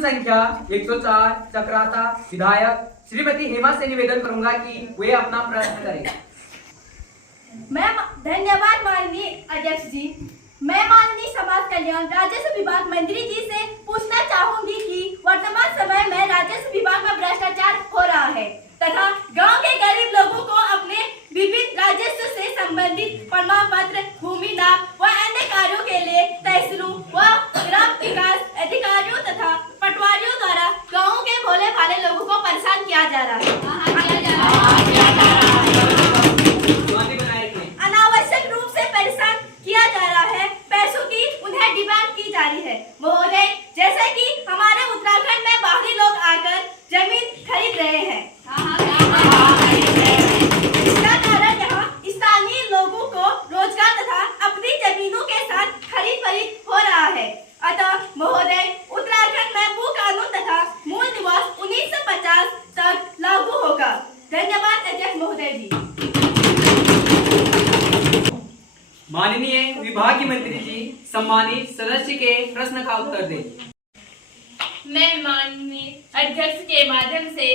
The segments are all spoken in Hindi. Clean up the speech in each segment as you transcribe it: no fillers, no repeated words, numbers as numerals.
प्रश्न संख्या 104 चक्राता विधायक श्रीमती हेमा से निवेदन करूंगा कि वे अपना प्रश्न करें। मैं धन्यवाद माननीय अध्यक्ष जी। मैं माननीय समाज कल्याण राजस्व विभाग मंत्री जी से पूछना चाहूंगी कि वर्तमान समय में राजस्व विभाग में भ्रष्टाचार हो रहा है तथा गांव के गरीब लोगों को अपने विभिन्न राजस्व से संबंधित प्रमाण पत्र, भूमि नाप व अन्य कार्यों के लिए तहसीलों व ग्राम विकास अधिकारियों तथा पटवारियों द्वारा गाँव के भोले भाले लोगों को परेशान किया जा रहा है। अनावश्यक रूप से परेशान किया जा रहा है। पैसों की उन्हें डिमांड की जा रही है। महोदय, जैसे कि हमारे उत्तराखंड में बाहरी लोग आकर जमीन खरीद रहे हैं। इसका कारण यहाँ स्थानीय लोगों को रोजगार तथा अपनी जमीनों के साथ खरीद फरीद हो रहा है। अतः महोदय, उत्तराखंड में भू कानून तथा मूल निवास 1950 तक लागू होगा। धन्यवाद अध्यक्ष महोदय जी। माननीय विभागीय मंत्री जी सम्मानित सदस्य के प्रश्न का उत्तर दें। मैं माननीय अध्यक्ष के माध्यम से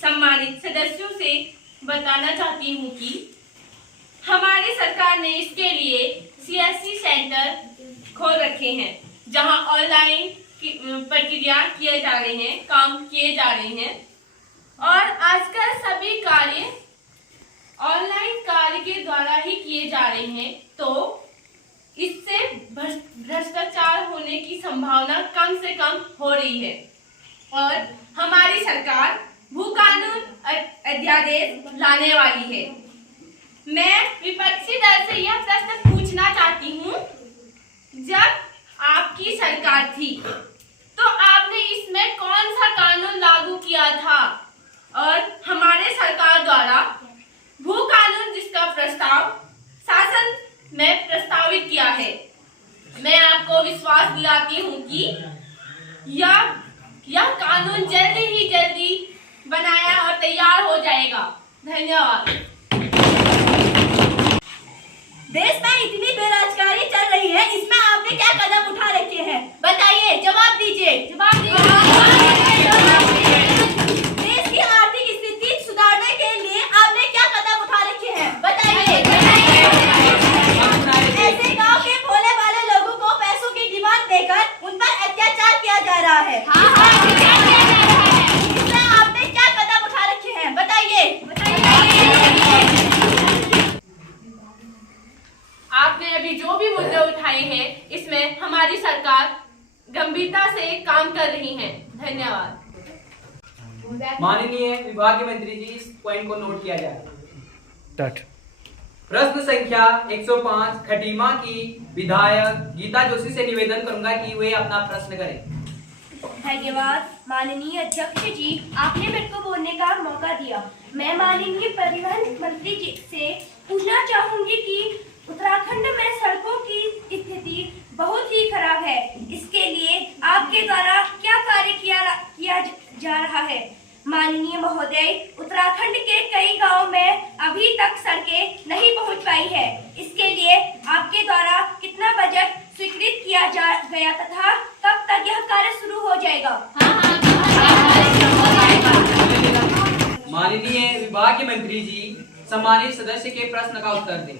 सम्मानित सदस्यों से बताना चाहती हूँ कि हमारी सरकार ने इसके लिए CSC सेंटर खोल रखे हैं, जहां ऑनलाइन प्रक्रिया किए जा रहे हैं, काम किए जा रहे हैं और आजकल सभी कार्य ऑनलाइन कार्य के द्वारा ही किए जा रहे हैं। तो इससे भ्रष्टाचार होने की संभावना कम से कम हो रही है और हमारी सरकार भू कानून अध्यादेश लाने वाली है। मैं विपक्षी दल से यह प्रश्न पूछना चाहती हूँ, जब आपकी सरकार थी तो आपने इसमें कौन सा कानून लागू किया था और हमारे सरकार द्वारा भू कानून जिसका प्रस्ताव शासन में प्रस्तावित किया है। मैं आपको विश्वास दिलाती हूँ कि यह कानून जल्दी बनाया और तैयार हो जाएगा। धन्यवाद। देश में इतनी बेरोजगारी चल रही है, इसमें आपने क्या कदम उठा रखे हैं? बताइए, जवाब दीजिए। देश की आर्थिक स्थिति सुधारने के लिए आपने क्या कदम उठा रखे हैं? बताइए। ऐसे गांव के भोले भाले लोगों को पैसों की डिमांड देकर उन पर अत्याचार किया जा रहा है। इसमें आपने क्या कदम उठा रखे हैं? बताइए। आपने अभी जो भी मुद्दे उठाए हैं, इसमें हमारी सरकार गंभीरता से काम कर रही है। धन्यवाद। माननीय विभागीय मंत्री जी इस पॉइंट को नोट किया जाए। प्रश्न संख्या 105 खटीमा की विधायक गीता जोशी से निवेदन करूंगा कि वे अपना प्रश्न करें। धन्यवाद माननीय अध्यक्ष जी, आपने मेरे को बोलने का मौका दिया। मैं माननीय परिवहन मंत्री जी से पूछना चाहूंगी कि उत्तराखंड में सड़कों की स्थिति बहुत ही खराब है। इसके लिए आपके द्वारा क्या कार्य किया जा रहा है? माननीय महोदय, उत्तराखंड के कई गांवों में अभी तक सड़कें नहीं पहुंच पाई है। इसके लिए आपके द्वारा कितना बजट स्वीकृत किया गया तथा कब तक यह कार्य शुरू हो जाएगा? माननीय विभागीय मंत्री जी सम्मानित सदस्य के प्रश्न का उत्तर दें।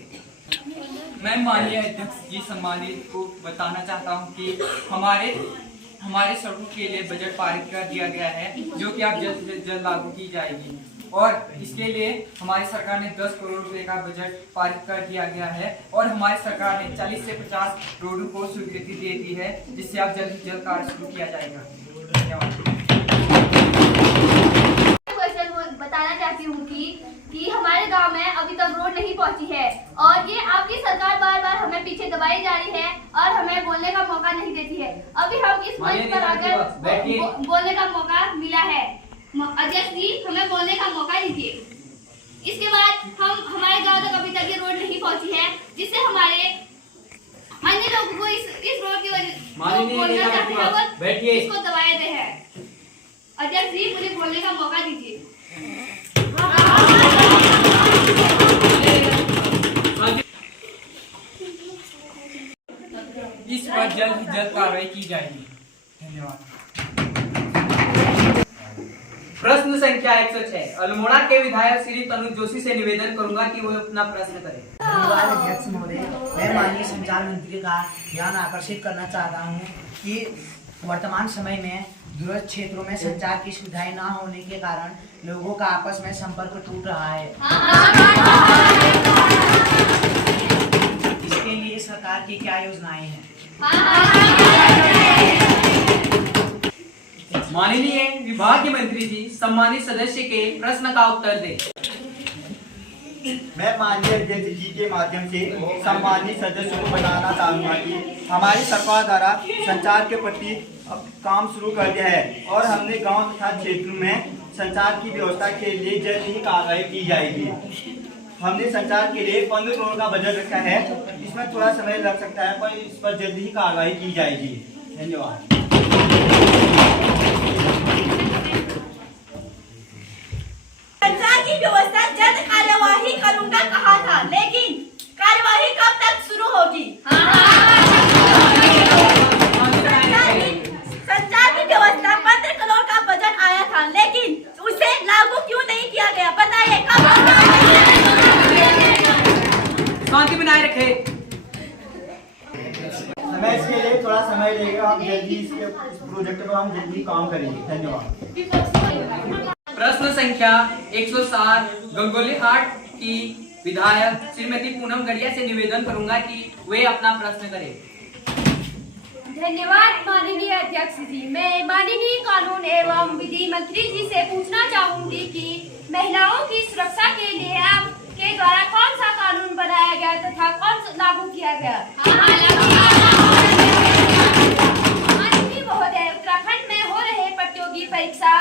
मैं माननीय अध्यक्ष जी सम्मानित को बताना चाहता हूं कि हमारे सड़कों के लिए बजट पारित कर दिया गया है, जो कि अब जल्द से जल्द लागू की जाएगी और इसके लिए हमारी सरकार ने 10 करोड़ रुपए का बजट पारित कर दिया गया है और हमारी सरकार ने 40 से 50 रोडों को स्वीकृति दे दी है, जिससे अब जल्द से जल्द कार्य शुरू किया जाएगा। धन्यवाद। बताना चाहती हूँ कि हमारे गांव में अभी तक रोड नहीं पहुंची है और ये आपकी सरकार बार बार हमें पीछे दबाई जा रही है और हमें बोलने का मौका नहीं देती है। अभी हम इस मंच पर आकर बोलने का मौका मिला है। अध्यक्ष जी, हमें बोलने का मौका दीजिए। इसके बाद हमारे गांव तक अभी तक ये रोड नहीं पहुंची है, जिससे हमारे अन्य लोगों को इस रोड की वजह बोलना चाहते हैं और इसको दबाए दे है। अध्यक्ष जी, मुझे बोलने का मौका दीजिए। इस पर जल्द से जल्द कार्रवाई की जाएगी। धन्यवाद। प्रश्न संख्या 106 अल्मोड़ा के विधायक श्री तनुज जोशी से निवेदन करूंगा कि वो अपना प्रश्न करें। धन्यवाद अध्यक्ष महोदय। मैं माननीय संचार मंत्री का ध्यान आकर्षित करना चाहता हूं कि वर्तमान समय में दूरस्थ क्षेत्रों में संचार की सुविधाएं न होने के कारण लोगों का आपस में संपर्क टूट रहा है। इसके लिए सरकार की क्या योजनाएं हैं? माननीय विभागीय मंत्री जी सम्मानित सदस्य के प्रश्न का उत्तर दें। मैं माननीय अध्यक्ष जी के माध्यम से सम्मानित सदस्यों को बताना चाहूँगा कि हमारी सरकार द्वारा संचार के प्रति काम शुरू कर दिया है और हमने गांव तथा क्षेत्र में संचार की व्यवस्था के लिए जल्द ही कार्रवाई की जाएगी। हमने संचार के लिए 15 करोड़ का बजट रखा है। इसमें थोड़ा समय लग सकता है पर इस पर जल्द ही कार्रवाई की जाएगी। धन्यवाद। संचार की व्यवस्था जल्द कार्यवाही करूंगा कहा था, लेकिन कार्यवाही कब तक शुरू होगी? संचार की व्यवस्था 15 करोड़ का बजट आया था, लेकिन उसे लागू क्यों नहीं किया गया? बताइए कब? शांति बनाए रखे। हमें इसके लिए थोड़ा समय लगेगा। हम जल्दी इसके प्रोजेक्ट पर हम जल्दी काम करेंगे। धन्यवाद। प्रश्न संख्या 107 गंगोली हाट की विधायक श्रीमती पूनम गढ़िया से निवेदन करूंगा कि वे अपना प्रश्न करें। धन्यवाद माननीय अध्यक्ष जी। मैं माननीय कानून एवं विधि मंत्री जी से पूछना चाहूंगी कि महिलाओं की सुरक्षा के लिए आपके द्वारा कौन सा कानून बनाया गया तथा कौन सा लागू किया गया? माननीय महोदय, उत्तराखंड में हो रहे प्रतियोगी परीक्षा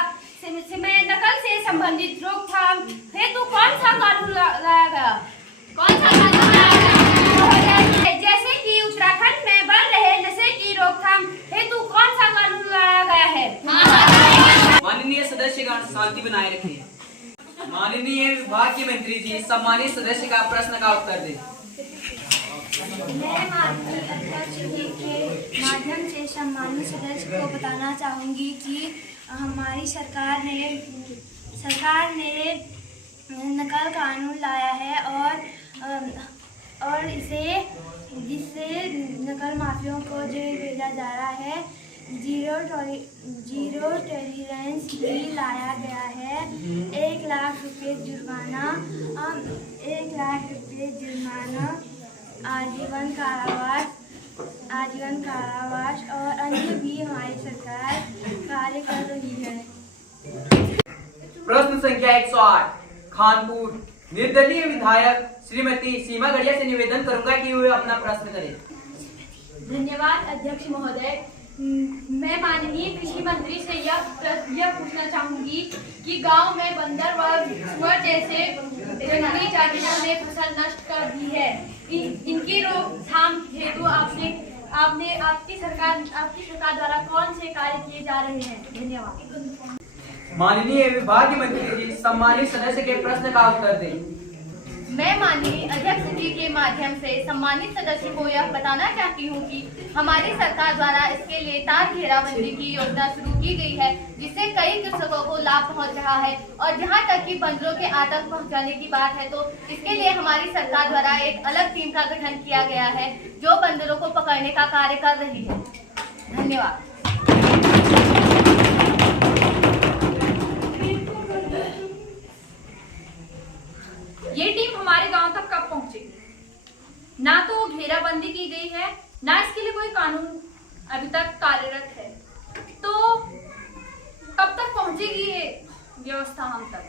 में नकल से संबंधित रोकथाम हेतु कौन सा कानून लाया गया? कौन सा कानून लाया गया? जैसे कि उत्तराखंड में बढ़ रहे नशे की रोकथाम हेतु कौन सा कानून लाया गया है? माननीय सदस्यगण शांति बनाए रखें। माननीय विभागीय मंत्री जी सम्मानित सदस्य का प्रश्न का उत्तर दें। मैं माननीय अध्यक्ष जी के माध्यम से सम्मानित सदस्य को बताना चाहूँगी कि हमारी सरकार ने नकल कानून लाया है और जिससे नकल माफियों को जेल भेजा जा रहा है। जीरो टॉलरेंस भी लाया गया है। 1 लाख रुपये जुर्माना, 1 लाख रुपये जुर्माना, आजीवन कारावास और अन्य भी हमारी सरकार कार्य कर रही है। प्रश्न संख्या 108 खानपुर निर्दलीय विधायक श्रीमती सीमा गढ़िया से निवेदन करूंगा कि वे अपना प्रश्न करें। धन्यवाद अध्यक्ष महोदय। मैं माननीय कृषि मंत्री से यह पूछना चाहूंगी कि गांव में बंदर व सुअर जैसे जंगली जानवरों ने फसल नष्ट कर दी है। इनकी रोकथाम हेतु आपकी सरकार द्वारा कौन से कार्य किए जा रहे हैं? धन्यवाद। माननीय विभागीय मंत्री जी सम्मानित सदस्य के प्रश्न का उत्तर दें। मैं माननीय अध्यक्ष जी के माध्यम से सम्मानित सदस्य को यह बताना चाहती हूँ कि हमारी सरकार द्वारा इसके लिए तार घेराबंदी की योजना शुरू की गई है, जिससे कई कृषकों को लाभ पहुँच रहा है। और जहाँ तक कि बंदरों के आतंक पहुँचाने की बात है, तो इसके लिए हमारी सरकार द्वारा एक अलग टीम का गठन किया गया है, जो बंदरों को पकड़ने का कार्य कर रही है। धन्यवाद। ये टीम हमारे गांव तक कब पहुंचेगी? ना तो घेराबंदी की गई है, ना इसके लिए कोई कानून अभी तक कार्यरत है, तो कब तक पहुंचेगी ये व्यवस्था हम तक?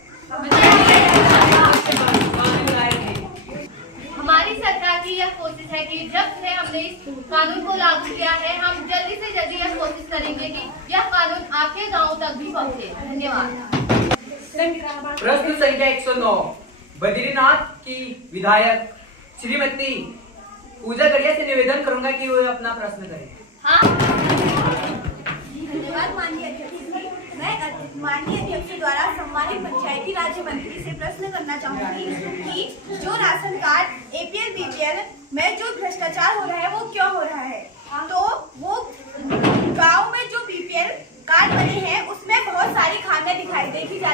हमारी सरकार की यह कोशिश है कि जब से हमने इस कानून को लागू किया है, हम जल्दी से जल्दी यह कोशिश करेंगे कि यह कानून आपके गाँव तक भी पहुँचे। धन्यवाद। प्रश्न संख्या 109 बद्रीनाथ की विधायक श्रीमती पूजा गढ़िया से निवेदन करूंगा कि वो अपना प्रश्न करें। धन्यवाद माननीय अध्यक्ष जी। मैं माननीय अध्यक्ष द्वारा सम्मानित पंचायती राज मंत्री से प्रश्न करना चाहूंगी कि जो राशन कार्ड APL BPL में जो भ्रष्टाचार हो रहा है वो क्यों हो रहा है? तो वो गांव में जो BPL कार्ड बने हैं उसमें बहुत सारी खामियां देखी जा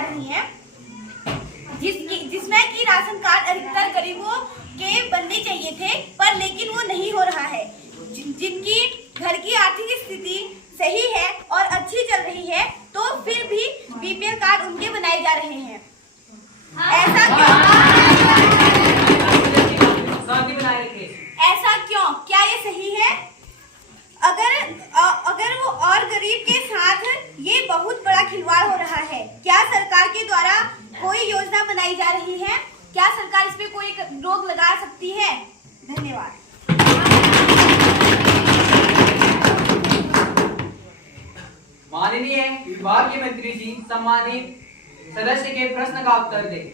जा रहे हैं। ऐसा क्यों? शांति बनाए रखिए। ऐसा क्यों? क्या ये सही है? अगर वो और गरीब के साथ ये बहुत बड़ा खिलवाड़ हो रहा है, क्या सरकार के द्वारा कोई योजना बनाई जा रही है? क्या सरकार इस पे कोई रोक लगा सकती है? धन्यवाद। माननीय विभागीय मंत्री जी सम्मानित सदस्य के प्रश्न का उत्तर दें।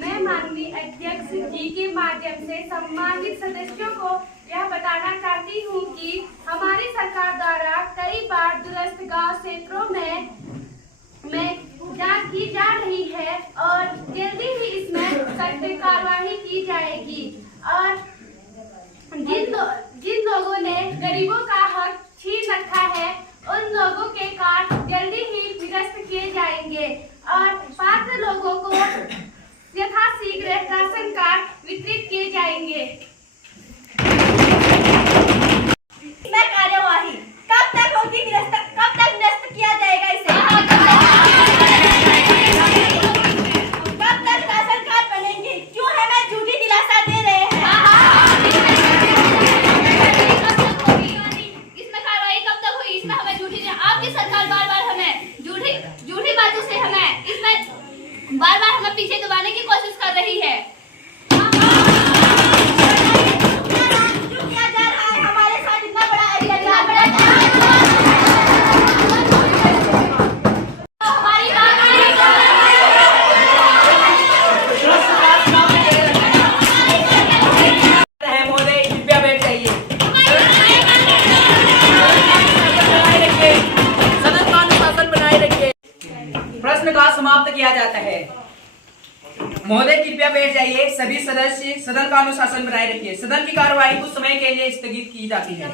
मैं माननीय अध्यक्ष जी के माध्यम से सम्मानित सदस्यों को यह बताना चाहती हूँ कि हमारी सरकार द्वारा कई बार दूरस्थ गांव क्षेत्रों में जांच की जा रही है और जल्दी ही इसमें सख्त कार्रवाई की जाएगी और जिन लोगों ने गरीबों का हक छीन रखा है उन लोगों के कार्ड जल्दी ही निरस्त किए जाएंगे और पात्र लोगों को यथाशीघ्र राशन कार्ड वितरित किए जाएंगे। इसमें कार्यवाही कब तक होगी? कब तक निरस्त किया जाएगा इसे? कब तक राशन कार्ड बनेंगे? क्यों हमें झूठी दिलासा दे रहे हैं? इसमें कार्रवाई कब तक हुई? इसमें हमें झूठी, आपकी सरकार बार बार हमें झूठी बातों से हमें इसमें बार बार हमें पीछे दबाने की कोशिश कर रही है। क्यों किया जा रहा है? हमारे साथ इतना बड़ा हमारी बात है महोदय, कृपया बैठ जाइए। सदन का अनुशासन बनाए रखिए। प्रश्न का समाप्त किया जाता है। महोदय कृपया बैठ जाइए। सभी सदस्य सदन का अनुशासन बनाए रखिए। सदन की कार्यवाही कुछ समय के लिए स्थगित की जाती है।